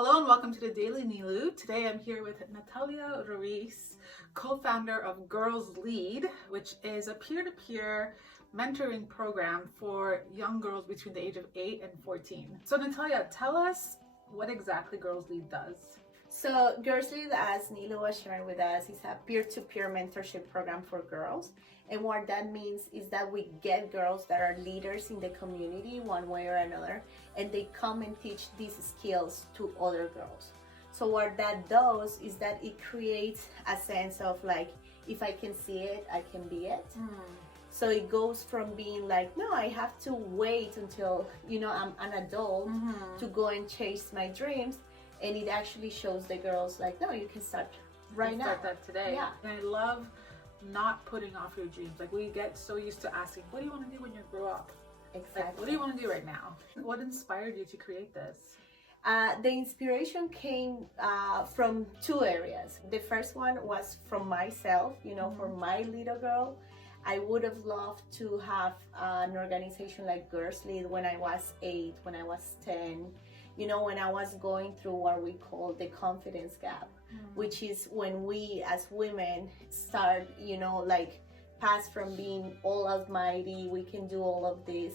Hello and welcome to the Daily Neloo. Today I'm here with Natalia Ruiz, co-founder of Girls Lead, which is a peer-to-peer mentoring program for young girls between the age of 8 and 14. So Natalia, tell us what exactly Girls Lead does. So Girls Lead, as Neloo was sharing with us, is a peer-to-peer mentorship program for girls. And what that means is that we get girls that are leaders in the community one way or another, and they come and teach these skills to other girls. So what that does is that it creates a sense of like, if I can see it, I can be it. So it goes from being like, no, I have to wait until, I'm an adult to go and chase my dreams. And it actually shows the girls like, no, you can start right now. Start that today. Yeah. And I love not putting off your dreams. Like we get so used to asking, what do you want to do when you grow up? Exactly. Like, what do you want to do right now? What inspired you to create this? The inspiration came from two areas. The first one was from myself, for my little girl. I would have loved to have an organization like Girls Lead when I was 8, when I was 10, when I was going through what we call the confidence gap, which is when we as women start, pass from being all almighty, we can do all of this,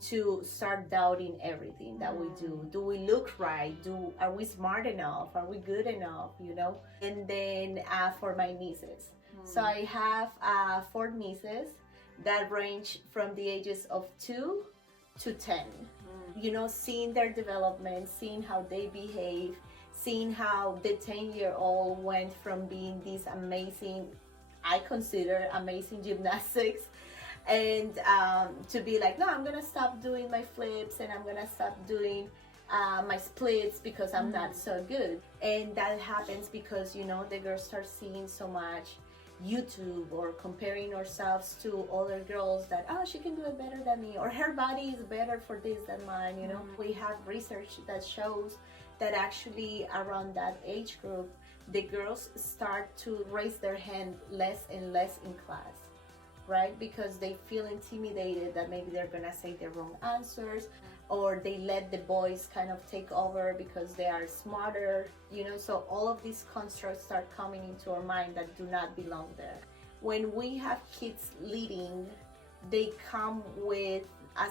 to start doubting everything that we do. Do we look right? Are we smart enough? Are we good enough? And then for my nieces. So I have 4 nieces that range from the ages of 2 to 10. Seeing their development, seeing how they behave, seeing how the 10-year-old went from being this amazing, I consider amazing gymnastics, and to be like, no, I'm gonna stop doing my flips and I'm gonna stop doing my splits because I'm not so good. And that happens because the girls start seeing so much YouTube or comparing ourselves to other girls that, oh, she can do it better than me, or her body is better for this than mine. We have research that shows that actually around that age group, the girls start to raise their hand less and less in class, right? Because they feel intimidated that maybe they're gonna say the wrong answers, or they let the boys kind of take over because they are smarter, so all of these constructs start coming into our mind that do not belong there. When we have kids leading, they come with a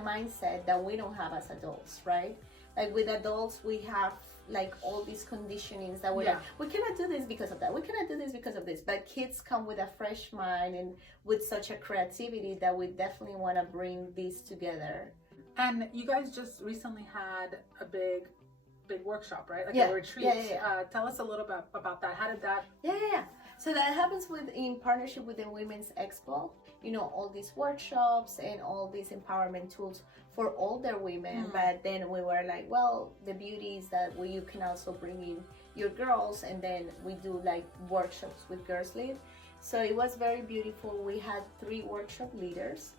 mindset that we don't have as adults, right? Like with adults, we have like all these conditionings that we're like, we cannot do this because of that, we cannot do this because of this. But kids come with a fresh mind and with such a creativity that we definitely want to bring these together. And you guys just recently had a big workshop, right? Like a retreat. Tell us a little bit about that. How did that? So that happens in partnership with the Women's Expo. All these workshops and all these empowerment tools for older women. But then we were like, well, the beauty is that you can also bring in your girls, and then we do like workshops with Girls Lead. So it was very beautiful. We had 3 workshop leaders.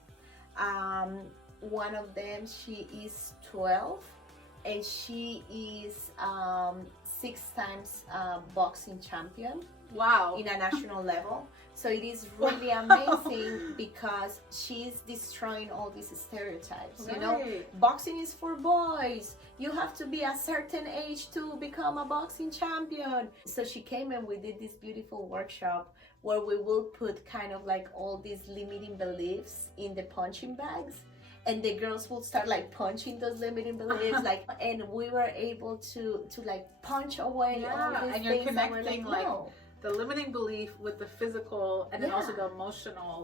One of them, she is 12, and she is 6 times boxing champion. Wow. In a national level. So it is really amazing because she's destroying all these stereotypes. Boxing is for boys. You have to be a certain age to become a boxing champion. So she came and we did this beautiful workshop where we will put kind of like all these limiting beliefs in the punching bags. And the girls will start like punching those limiting beliefs, and we were able to like punch away all these and you're things connecting that we're like, the limiting belief with the physical, and then also the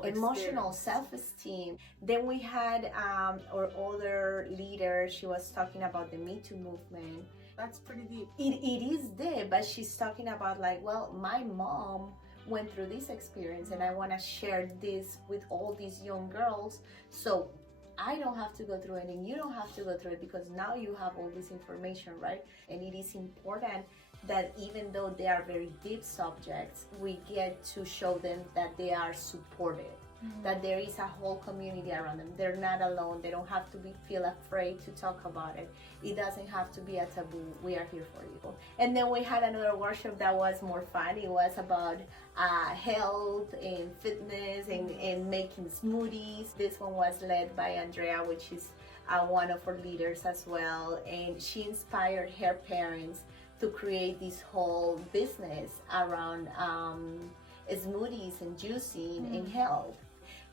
emotional self-esteem. Then we had our other leader. She was talking about the Me Too movement. That's pretty deep. It is there, but she's talking about like, well, my mom went through this experience, and I want to share this with all these young girls, so I don't have to go through it and you don't have to go through it, because now you have all this information, right? And it is important that even though they are very deep subjects, we get to show them that they are supported, that there is a whole community around them. They're not alone. They don't have to feel afraid to talk about it. It doesn't have to be a taboo. We are here for you. And then we had another workshop that was more fun. It was about health and fitness and making smoothies. This one was led by Andrea, which is one of our leaders as well, and she inspired her parents to create this whole business around smoothies and juicing and health.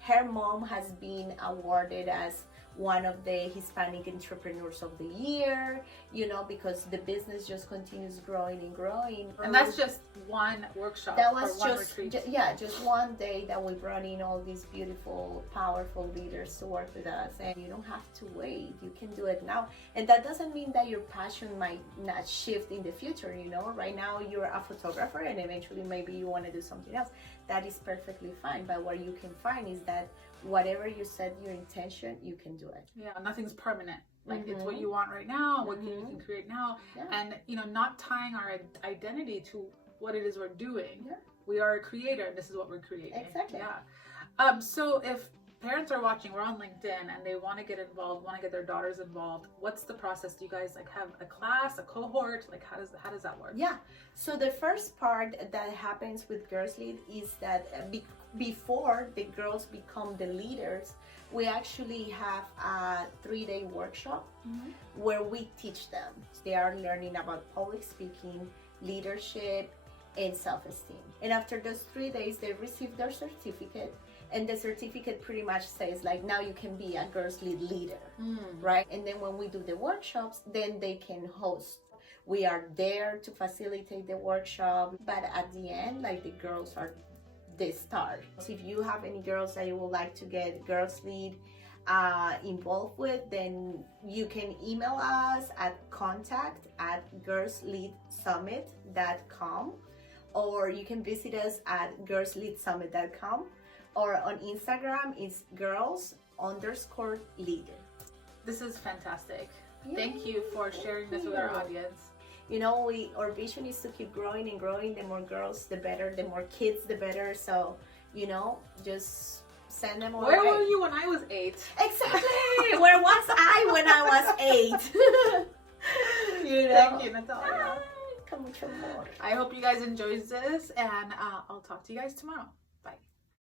Her mom has been awarded as one of the Hispanic Entrepreneurs of the Year, you know, because the business just continues growing and growing. And that's just one workshop. That was or one just retreat. just one day that we brought in all these beautiful, powerful leaders to work with us. And you don't have to wait. You can do it now. And that doesn't mean that your passion might not shift in the future, you know. Right now you're a photographer and eventually maybe you want to do something else. That is perfectly fine. But what you can find is that whatever you set your intention, you can do it. Yeah, nothing's permanent. Like it's what you want right now, what you can create now, and you know, not tying our identity to what it is we're doing. Yeah. We are a creator, and this is what we're creating. Exactly. Yeah. So if parents are watching, we're on LinkedIn, and they want to get involved, want to get their daughters involved, what's the process? Do you guys like have a class, a cohort? Like how does that work? Yeah. So the first part that happens with Girls Lead is that before the girls become the leaders, we actually have a 3-day workshop where we teach them. They are learning about public speaking, leadership, and self-esteem. And after those 3 days, they receive their certificate. And the certificate pretty much says like, now you can be a Girls Lead leader, right? And then when we do the workshops, then they can host. We are there to facilitate the workshop, but at the end, like the girls are the start. So if you have any girls that you would like to get Girls Lead involved with, then you can email us at contact@girlsleadsummit.com, or you can visit us at girlsleadsummit.com, or on Instagram it's girls_lead. This is fantastic. Yay. Thank you for sharing this with our audience. You know, our vision is to keep growing and growing. The more girls, the better. The more kids, the better. So, you know, just send them away. Where were you when I was 8? Exactly. Where was I when I was 8? You know? Thank you, Natalia. Con mucho amor. I hope you guys enjoyed this, and I'll talk to you guys tomorrow.